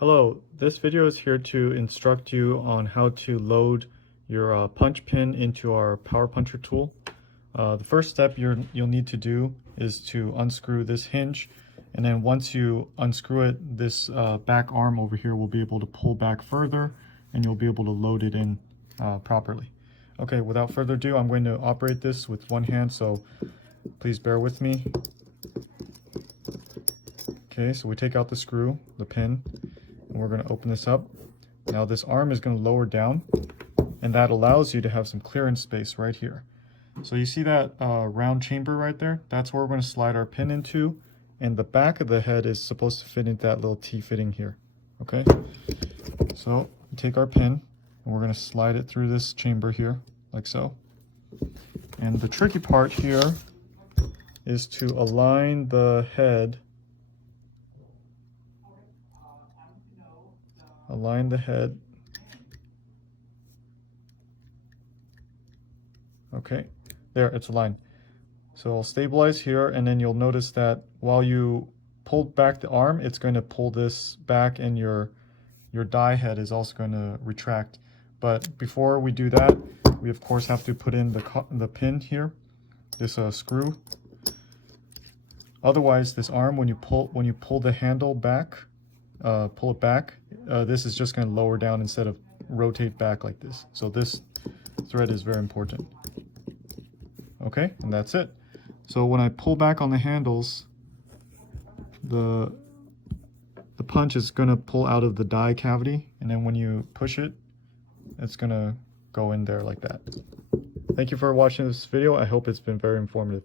Hello, this video is here to instruct you on how to load your punch pin into our Power Puncher tool. The first step you'll need to do is to unscrew this hinge, and then once you unscrew it, this back arm over here will be able to pull back further and you'll be able to load it in properly. Okay, without further ado, I'm going to operate this with one hand, so please bear with me. Okay, so we take out the screw, the pin, and we're going to open this up. Now this arm is going to lower down, and that allows you to have some clearance space right here. So you see that round chamber right there? That's where we're going to slide our pin into, and the back of the head is supposed to fit into that little T-fitting here. Okay, so we take our pin, and we're going to slide it through this chamber here, like so. And the tricky part here is to align the head. Align the head. Okay, there, it's aligned. So I'll stabilize here, and then you'll notice that while you pull back the arm, it's going to pull this back, and your die head is also going to retract. But before we do that, we of course have to put in the pin here, this screw. Otherwise, this arm, when you pull the handle back, pull it back, this is just going to lower down instead of rotate back like this. So this thread is very important. Okay, and that's it. So when I pull back on the handles, the punch is going to pull out of the die cavity, and then when you push it, it's going to go in there like that. Thank you for watching this video. I hope it's been very informative.